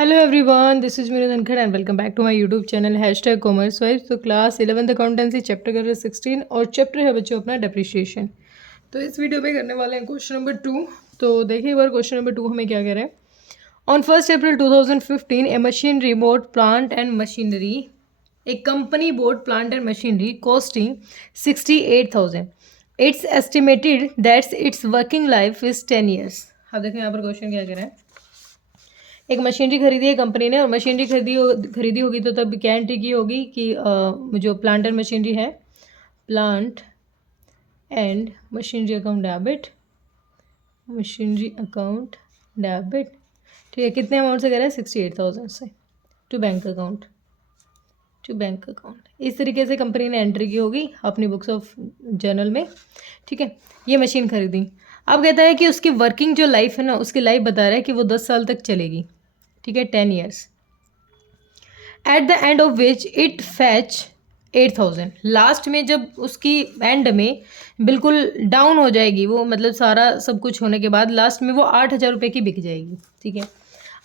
Hello everyone, this is Meera Dhankhar and welcome back to my YouTube channel hashtag commerce vibes. तो class 11th accountancy chapter कर रहे 16 और chapter है बच्चों अपना डेप्रिशिएशन। तो इस वीडियो में करने वाले हैं क्वेश्चन नंबर 2। तो देखिए एक बार क्वेश्चन नंबर 2 हमें क्या कह रहे हैं। On 1 April 2015 A machine remote plant and machinery A company board plant and machinery costing 68,000। It's estimated that's it's working life is 10 years. अब देखें यहाँ पर क्वेश्चन क्या कह रहा है। एक मशीनरी खरीदी है कंपनी ने और मशीनरी खरीदी होगी तो तब क्या एंट्री की होगी कि जो प्लांट एंड मशीनरी है, plant and machinery account debit, machinery account debit, ठीक है। कितने अमाउंट से कह रहा है 68,000 से to bank account, to bank account. इस तरीके से कंपनी ने एंट्री की होगी अपनी बुक्स ऑफ जर्नल में, ठीक है। ये मशीन खरीदी। अब कहता है कि उसकी वर्किंग जो लाइफ है ना, उसकी लाइफ बता रहा है कि वो 10 साल तक चलेगी, ठीक है, 10 years. At the end of which it fetch 8,000। Last में जब उसकी एंड में बिल्कुल डाउन हो जाएगी वो, मतलब सारा सब कुछ होने के बाद लास्ट में वो 8,000 रुपये की बिक जाएगी, ठीक है।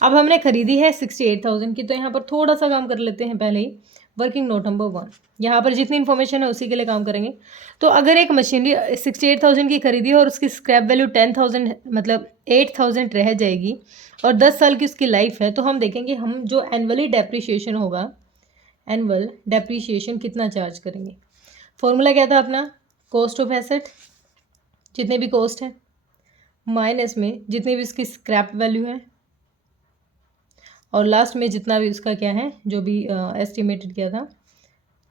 अब हमने खरीदी है 68,000 की, तो यहाँ पर थोड़ा सा काम कर लेते हैं पहले ही। वर्किंग नोट नंबर 1, यहाँ पर जितनी इन्फॉर्मेशन है उसी के लिए काम करेंगे। तो अगर एक मशीनरी 68,000 की खरीदी है और उसकी स्क्रैप वैल्यू 10,000 मतलब 8,000 रह जाएगी और 10 साल की उसकी लाइफ है, तो हम देखेंगे हम जो एनुअली डेप्रिशिएशन होगा, एनुअल डेप्रिशिएशन कितना चार्ज करेंगे। फॉर्मूला क्या था अपना, कॉस्ट ऑफ एसेट, जितने भी कॉस्ट है माइनस में जितनी भी उसकी स्क्रैप वैल्यू है और लास्ट में जितना भी उसका क्या है, जो भी एस्टिमेटेड क्या था,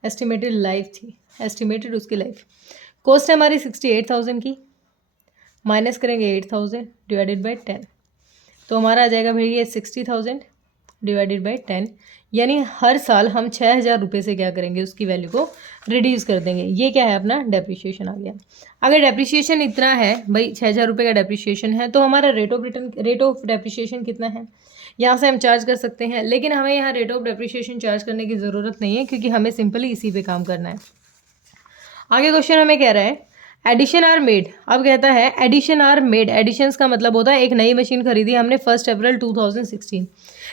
एस्टिमेटेड लाइफ थी, एस्टिमेटेड उसकी लाइफ। कॉस्ट है हमारी 68,000 की, माइनस करेंगे 8,000 डिवाइडेड बाई 10, तो हमारा आ जाएगा भैया 60,000 डिवाइडेड बाई 10। यानी हर साल हम 6,000 रुपये से क्या करेंगे, उसकी वैल्यू को रिड्यूस कर देंगे। ये क्या है अपना डेप्रिशिएशन आ गया। अगर डेप्रिशिएशन इतना है भाई, 6,000 रुपये का डेप्रिशिएशन है, तो हमारा रेट ऑफ डेप्रिशिएशन कितना है, यहाँ से हम चार्ज कर सकते हैं। लेकिन हमें यहाँ रेट ऑफ डेप्रिशिएशन चार्ज करने की ज़रूरत नहीं है, क्योंकि हमें सिंपली इसी पे काम करना है। आगे क्वेश्चन हमें कह रहा है एडिशन आर मेड। अब कहता है एडिशन आर मेड। एडिशंस का मतलब होता है एक नई मशीन खरीदी हमने 1 अप्रैल 2016।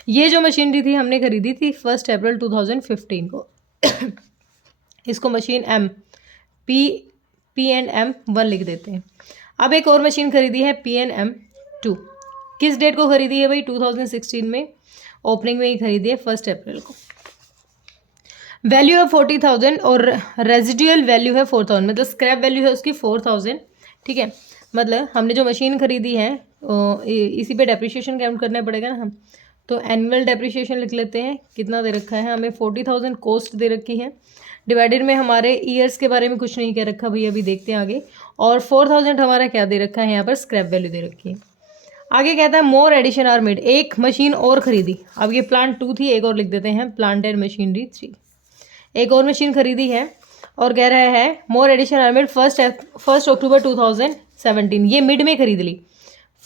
ये जो मशीनरी थी हमने खरीदी थी 1 अप्रैल 2015 को। इसको machine M P and M 1 लिख देते हैं। अब एक और मशीन खरीदी है पी एंड एम 2। किस डेट को खरीदी है भाई, 2016 में, ओपनिंग में ही खरीदी है 1 अप्रैल को। वैल्यू है 40,000 और रेजिडुअल वैल्यू है 4,000, मतलब स्क्रैप वैल्यू है उसकी 4,000, ठीक है। मतलब हमने जो मशीन खरीदी है इसी पे डेप्रिशिएशन काउंट करना पड़ेगा ना हम, तो एनुअल डेप्रिशिएशन लिख लेते हैं। कितना दे रखा है हमें, 40,000 कॉस्ट दे रखी है, डिवाइडेड में हमारे ईयर्स के बारे में कुछ नहीं कह रखा भाई, अभी देखते हैं आगे। और 4,000 हमारा क्या दे रखा है, यहाँ पर स्क्रैप वैल्यू दे रखी है। आगे कहता है मोर एडिशन आर मेड। एक मशीन और खरीदी। अब ये प्लांट 2 थी, एक और लिख देते हैं प्लांट एंड मशीनरी 3। एक और मशीन खरीदी है और कह रहा है मोर एडिशन आर मेड 1 अक्टूबर 2017। ये मिड में खरीद ली,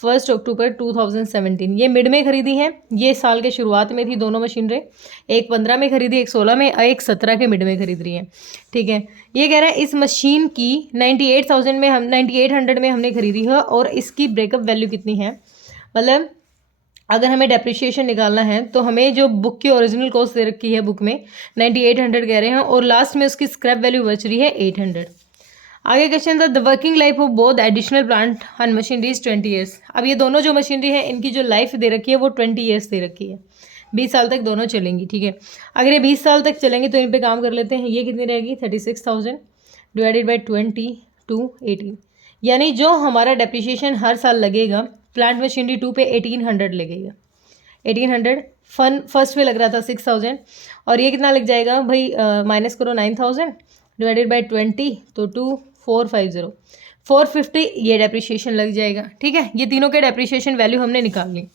1 अक्टूबर 2017 ये मिड में खरीदी है। ये साल के शुरुआत में थी दोनों मशीनरें, एक 15 में खरीदी, एक 16 में, एक 17 के मिड में खरीद रही है, ठीक है। ये कह रहा है इस मशीन की 98,000 में हमने खरीदी है और इसकी ब्रेकअप वैल्यू कितनी है। मतलब अगर हमें डेप्रिशिएशन निकालना है तो हमें जो बुक की ओरिजिनल कॉस्ट दे रखी है बुक में 9800 कह रहे हैं और लास्ट में उसकी स्क्रैप वैल्यू बच रही है 800। आगे क्वेश्चन था the working life of both additional plant and machinery is 20 years. अब ये दोनों जो मशीनरी है इनकी जो लाइफ दे रखी है वो 20 ईयर्स दे रखी है, 20 साल तक दोनों चलेंगी, ठीक है। अगर ये 20 साल तक चलेंगी तो इन पे काम कर लेते हैं। ये कितनी रहेगी 36,000 डिवाइडेड बाई 20 टू 18, यानी जो हमारा डेप्रिशिएशन हर साल लगेगा प्लांट मशीनरी 2 पे 1800 लगेगा। 1800 फर्स्ट पे लग रहा था 6,000 और ये कितना लग जाएगा भाई, माइनस करो 9,000 डिवाइडेड बाई 20 तो 2450 450 ये डेप्रिशिएशन लग जाएगा, ठीक है। ये तीनों के डेप्रिशिएशन वैल्यू हमने निकाल ली।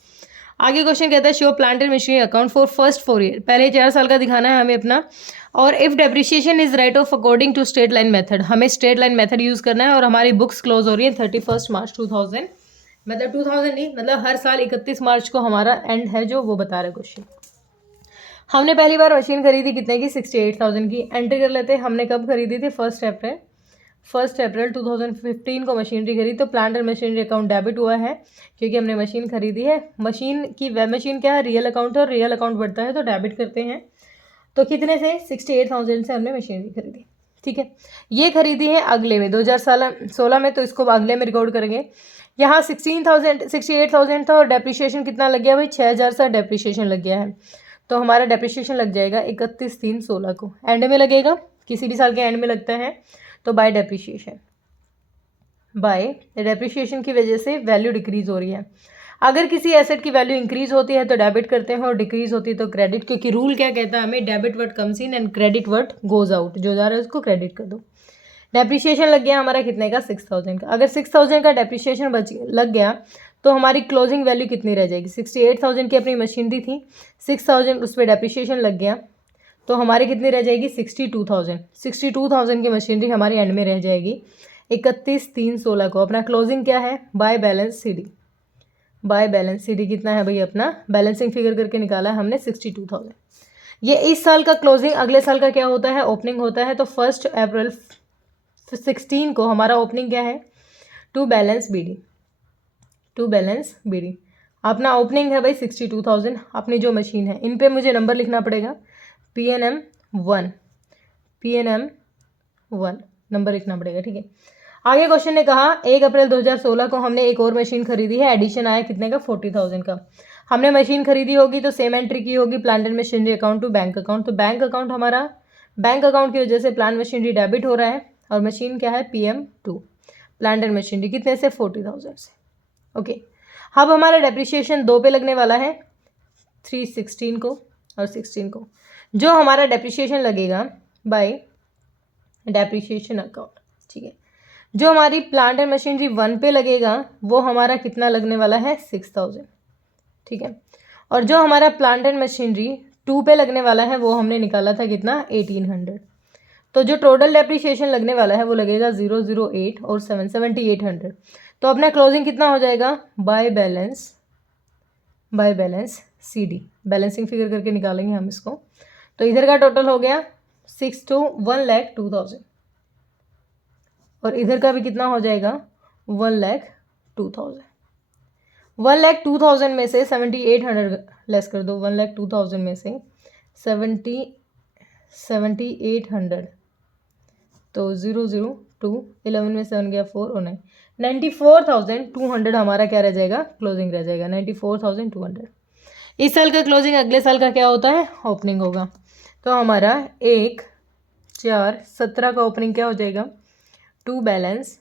आगे क्वेश्चन कहता है show plant and machinery account for first 4 year. पहले 4 साल का दिखाना है हमें अपना। और if depreciation is write off according to straight line method, हमें स्ट्रेट लाइन मेथड यूज़ करना है। और हमारी बुक्स क्लोज हो रही है 31 मार्च 2000, मतलब 2000 नहीं, मतलब हर साल 31 मार्च को हमारा एंड है जो वो बता रहा है क्वेश्चन। हमने पहली बार मशीन खरीदी कितने की, 68,000 की। एंट्री कर लेते हैं हमने कब खरीदी थी, 1 अप्रैल 1 अप्रैल 2015 को मशीनरी खरीदी, तो plant and machinery account debit हुआ है क्योंकि हमने मशीन खरीदी है। मशीन की वेब मशीन क्या है, रियल अकाउंट है, और रियल अकाउंट बढ़ता है तो डेबिट करते हैं। तो कितने से, 68,000 से हमने मशीनरी खरीदी। ठीक है, ये खरीदी है अगले में 2016 में, तो इसको अगले में रिकॉर्ड करेंगे। यहाँ 68,000 था और डेप्रिशिएशन कितना लग गया भाई, 6,000 सा डेप्रिशिएशन लग गया है। तो हमारा डेप्रिशिएशन लग जाएगा 31/3/16 को, एंड में लगेगा, किसी भी साल के एंड में लगता है। तो बाय डेप्रिशिएशन की वजह से वैल्यू डिक्रीज हो रही है। अगर किसी एसेट की वैल्यू इंक्रीज होती है तो डेबिट करते हैं और डिक्रीज होती है तो क्रेडिट, क्योंकि रूल क्या कहता है हमें, debit word comes in and credit word goes out, जो जा रहा है उसको क्रेडिट कर दो। डेप्रिशिएशन लग गया हमारा कितने का, 6,000 का। अगर 6,000 का डेप्रिशिएशन लग गया तो हमारी क्लोजिंग वैल्यू कितनी रह जाएगी, 68,000 की अपनी मशीनरी थी, 6,000 उस पर डेप्रिशिएशन लग गया तो हमारी कितनी रह जाएगी, 62,000 की मशीनरी हमारी एंड में रह जाएगी 31/3/16 को। अपना क्लोजिंग क्या है, बाय बैलेंस सी डी कितना है भाई, अपना बैलेंसिंग फिगर करके निकाला है हमने 62,000। ये इस साल का क्लोजिंग, अगले साल का क्या होता है, ओपनिंग होता है। तो 1 अप्रैल 16 को हमारा ओपनिंग क्या है, टू बैलेंस बी डी। अपना ओपनिंग है भाई 62,000। अपनी जो मशीन है इन पे मुझे नंबर लिखना पड़ेगा, PNM 1 नंबर लिखना पड़ेगा। ठीक है, आगे क्वेश्चन ने कहा 1 अप्रैल 2016 को हमने एक और मशीन खरीदी है, एडिशन आया कितने का, 40,000 का। हमने मशीन खरीदी होगी तो सेम एंट्री की होगी, plant and machinery account to bank account. तो बैंक अकाउंट हमारा, बैंक अकाउंट की वजह से प्लांट मशीनरी डेबिट हो रहा है, और मशीन क्या है, PM2 प्लांट एंड मशीनरी, कितने से, 40,000 से। ओके, अब हमारा डेप्रिशिएशन 2 पे लगने वाला है, 3/16 को और 16 को। जो हमारा डेप्रिशिएशन लगेगा बाय डेप्रिशिएशन अकाउंट, ठीक है, जो हमारी प्लांट एंड मशीनरी 1 पे लगेगा वो हमारा कितना लगने वाला है, 6,000। ठीक है, और जो हमारा प्लांट एंड मशीनरी 2 पे लगने वाला है वो हमने निकाला था कितना, 1,800। तो जो टोटल डेप्रिशिएशन लगने वाला है वो लगेगा 008 और 7,800। तो अपना क्लोजिंग कितना हो जाएगा, by balance CD, balancing figure करके निकालेंगे हम इसको। तो इधर का टोटल हो गया 1,02,000 और इधर का भी कितना हो जाएगा, 1,02,000। 1,02,000 में से 7,800 लेस कर दो, 1,02,000 में से 7,800, तो 002, 11 में 7 गया 4 और 9, 94,200 हमारा क्या रह जाएगा, क्लोजिंग रह जाएगा 94,200। इस साल का क्लोजिंग अगले साल का क्या होता है, ओपनिंग होगा। तो हमारा 1/4/17 का ओपनिंग क्या हो जाएगा, टू बैलेंस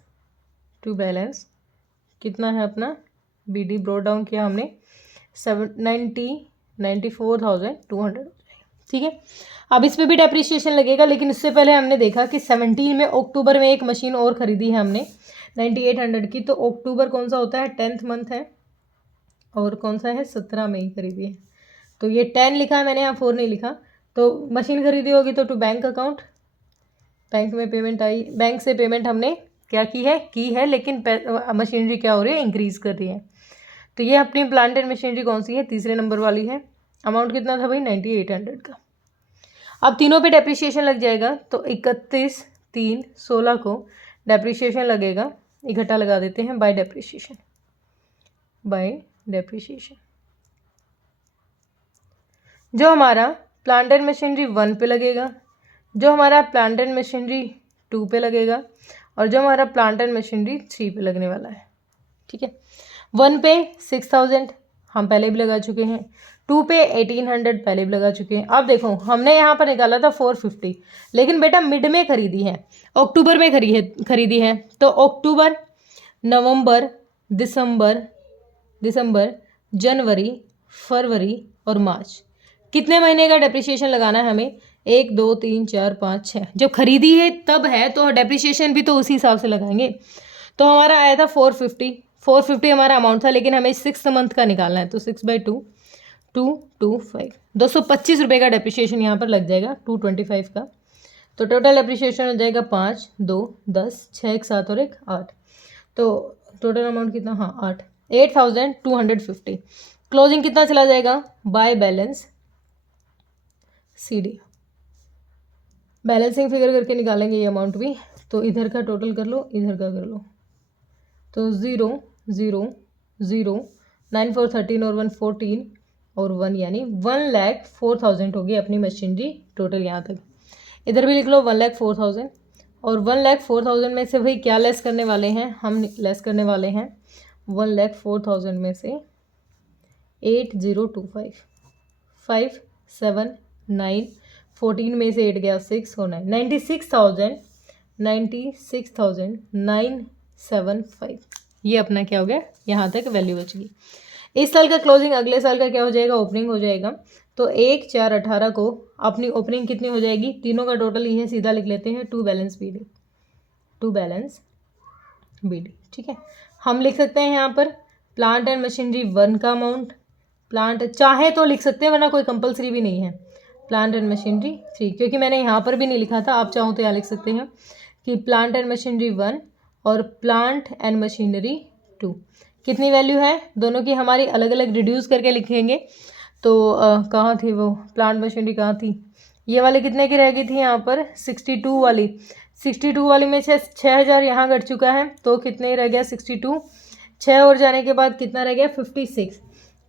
कितना है अपना, BD ब्रोड डाउन किया हमने 94,200। ठीक है, अब इस पे भी डेप्रिशिएशन लगेगा, लेकिन इससे पहले हमने देखा कि 17 में अक्टूबर में एक मशीन और ख़रीदी है हमने 9,800 की। तो अक्टूबर कौन सा होता है, 10th मंथ है, और कौन सा है, 17 में ही खरीदी है। तो ये 10 लिखा है मैंने, यहाँ 4 नहीं लिखा। तो मशीन खरीदी होगी तो टू बैंक अकाउंट, बैंक में पेमेंट आई, बैंक से पेमेंट हमने क्या की है, लेकिन मशीनरी क्या हो रही है, इंक्रीज़ कर रही है। तो ये अपनी प्लांट एंड मशीनरी कौन सी है, तीसरे नंबर वाली है। अमाउंट कितना था भाई, 9,800 का। अब तीनों पे डेप्रिशिएशन लग जाएगा, तो 31/3/16 को डेप्रिशिएशन लगेगा, इकट्ठा लगा देते हैं, बाय डेप्रिशिएशन। जो हमारा प्लांट एंड मशीनरी 1 पे लगेगा, जो हमारा प्लांट एंड मशीनरी 2 पे लगेगा, और जो हमारा प्लांट एंड मशीनरी 3 पे लगने वाला है। ठीक है, 1 पे 6,000 हम पहले भी लगा चुके हैं, 2 पे 1,800 पहले भी लगा चुके हैं। अब देखो हमने यहाँ पर निकाला था 450, लेकिन बेटा मिड में खरीदी है, अक्टूबर में खरीदी है। तो अक्टूबर, नवंबर, दिसंबर, जनवरी, फरवरी और मार्च, कितने महीने का डेप्रिशिएशन लगाना है हमें, 1 2 3 4 5 6। जब खरीदी है तब है तो डेप्रिशिएशन भी तो उसी हिसाब से लगाएंगे। तो हमारा आया था 450 हमारा अमाउंट था, लेकिन हमें 6 मंथ का निकालना है, तो 6/2 225, 225 रुपये का डेप्रिशिएशन यहाँ पर लग जाएगा, 225 का। तो टोटल डेप्रिशिएशन हो जाएगा 5 2 10 6 1 7 और 1 8। तो टोटल अमाउंट कितना, हाँ 8,250। क्लोजिंग कितना चला जाएगा, by balance CD। Balancing figure करके निकालेंगे ये अमाउंट भी। तो इधर का टोटल कर लो, इधर का कर लो। तो 0 0 0 9 4 13 और 1 14 और 1 यानी 1,04,000 होगी अपनी मशीनरी टोटल यहाँ तक। इधर भी लिख लो 1,04,000 और 1,04,000 में से भाई क्या लेस करने वाले हैं, हम लेस करने वाले हैं 1,04,000 में से 8025 5 7 9 14 में से 8 गया 6 और 9 96,975 ये अपना क्या हो गया, यहाँ तक वैल्यू बच गई। इस साल का क्लोजिंग अगले साल का क्या हो जाएगा, ओपनिंग हो जाएगा। तो 1/4/18 को अपनी ओपनिंग कितनी हो जाएगी, तीनों का टोटल ये है, सीधा लिख लेते हैं 2 बैलेंस बीडी। ठीक है, हम लिख सकते हैं यहाँ पर प्लांट एंड मशीनरी 1 का अमाउंट, प्लांट चाहे तो लिख सकते हैं वरना कोई कंपलसरी भी नहीं है, प्लांट एंड मशीनरी 3, क्योंकि मैंने यहाँ पर भी नहीं लिखा था, आप चाहो तो यहाँ लिख सकते हैं कि प्लांट एंड मशीनरी 1 और प्लांट एंड मशीनरी 2। कितनी वैल्यू है दोनों की हमारी अलग अलग रिड्यूस करके लिखेंगे। तो कहाँ थी वो प्लांट मशीनरी, कहाँ थी ये वाली, कितने की रह गई थी यहाँ पर 62 वाली। 62 वाली में से 6,000 यहाँ घट चुका है, तो कितने रह गया 62, 6 और जाने के बाद कितना रह गया 56।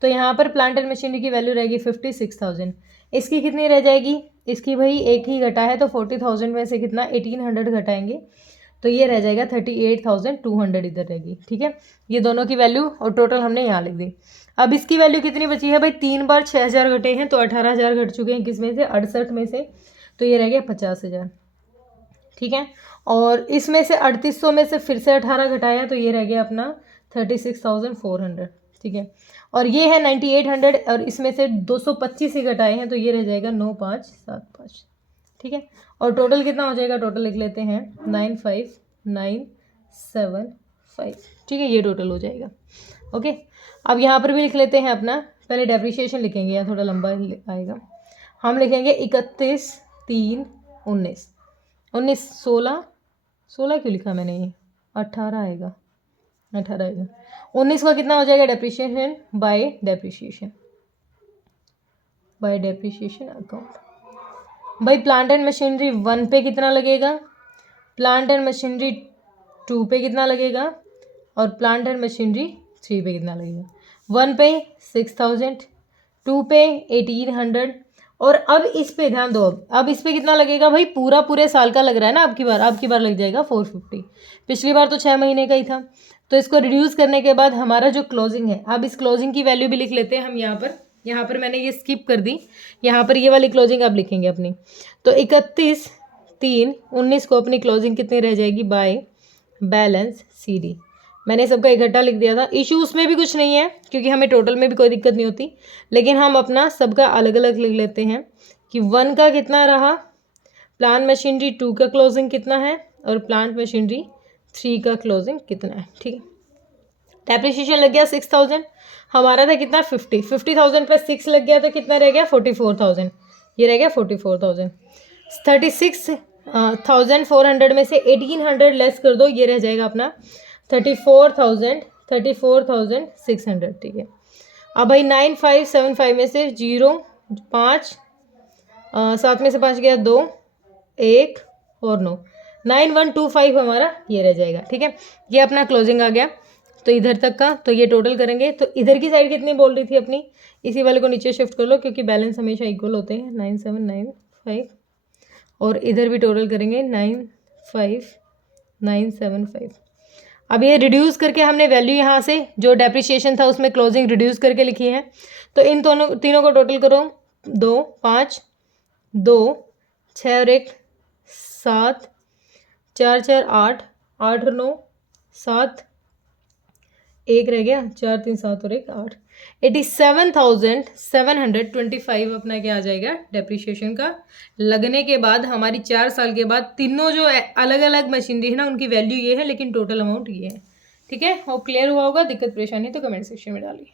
तो यहाँ पर प्लांट एंड मशीनरी की वैल्यू रहेगी 56,000। इसकी कितनी रह जाएगी, इसकी भाई एक ही घटा है तो 40,000 में से कितना 1,800 घटाएंगे तो ये रह जाएगा 38,200 इधर रहेगी। ठीक है, ये दोनों की वैल्यू और टोटल हमने यहाँ लिख दी। अब इसकी वैल्यू कितनी बची है भाई, 3 बार 6,000 घटे हैं तो 18,000 घट चुके हैं, किसमें से 68 में से, तो ये रह गया 50,000। ठीक है, और इसमें से 3800 में से फिर से 18 घटाया तो ये रह गया अपना 36,400। ठीक है, और ये है 9800 और इसमें से 225 ही घटाए हैं तो ये रह जाएगा 9575। ठीक है, और टोटल कितना हो जाएगा, टोटल लिख लेते हैं 95,975। ठीक है, ये टोटल हो जाएगा। ओके, अब यहाँ पर भी लिख लेते हैं अपना, पहले डेप्रिसिएशन लिखेंगे, या थोड़ा लंबा आएगा। हम लिखेंगे 31/3/19 16 क्यों लिखा मैंने, ये 18 आएगा, 19 का कितना हो जाएगा डेप्रिसिएशन बाय डेप्रिसिएशन अकाउंट। भाई प्लांट एंड मशीनरी 1 पे कितना लगेगा, प्लांट एंड मशीनरी 2 पे कितना लगेगा और प्लांट एंड मशीनरी 3 पे कितना लगेगा। 1 पे 6,000, 2 पे 1,800 और अब इस पे ध्यान दो, अब इस पे कितना लगेगा भाई, पूरे साल का लग रहा है ना, अब की बार लग जाएगा 450। पिछली बार तो 6 महीने का ही था, तो इसको रिड्यूस करने के बाद हमारा जो क्लोजिंग है, अब इस क्लोजिंग की वैल्यू भी लिख लेते हैं हम यहाँ पर मैंने ये स्किप कर दी, यहाँ पर ये वाली क्लोजिंग अब लिखेंगे अपनी। तो 31/3/19 को अपनी क्लोजिंग कितनी रह जाएगी बाय बैलेंस CD। मैंने सबका इकट्ठा लिख दिया था, इशू उसमें भी कुछ नहीं है क्योंकि हमें टोटल में भी कोई दिक्कत नहीं होती, लेकिन हम अपना सबका अलग अलग लिख लेते हैं कि 1 का कितना रहा, प्लांट मशीनरी 2 का क्लोजिंग कितना है और प्लांट मशीनरी 3 का क्लोजिंग कितना है। ठीक है, डेप्रिसिएशन लग गया 6,000, हमारा था कितना 50,000 प्लस 6 लग गया तो कितना रह गया 44,000, ये रह गया 44,000। 36,400 में से 1,800 लेस कर दो, ये रह जाएगा अपना 34,600। ठीक है, अब भाई 9575 में से 0 5 7 में से 5 गया 2 1 और 9 9125 हमारा ये रह जाएगा। ठीक है, ये अपना क्लोजिंग आ गया। तो इधर तक का, तो ये टोटल करेंगे तो इधर की साइड कितनी बोल रही थी अपनी, इसी वाले को नीचे शिफ्ट कर लो क्योंकि बैलेंस हमेशा इक्वल होते हैं 9795 और इधर भी टोटल करेंगे 95,975। अब ये रिड्यूस करके हमने वैल्यू यहाँ से जो डेप्रिसिएशन था उसमें क्लोजिंग रिड्यूस करके लिखी है, तो इन तीनों को टोटल करो 2 5 2 6 और 1 7 4 4 8 8 और 9 7 1 रह गया 4 3 7 और 1 8 87,725 अपना क्या आ जाएगा डेप्रिसिएशन का लगने के बाद हमारी 4 साल के बाद तीनों जो अलग अलग मशीनरी है ना उनकी वैल्यू ये है, लेकिन टोटल अमाउंट ये है। ठीक है, होप क्लियर हुआ होगा, दिक्कत परेशानी तो कमेंट सेक्शन में डालिए।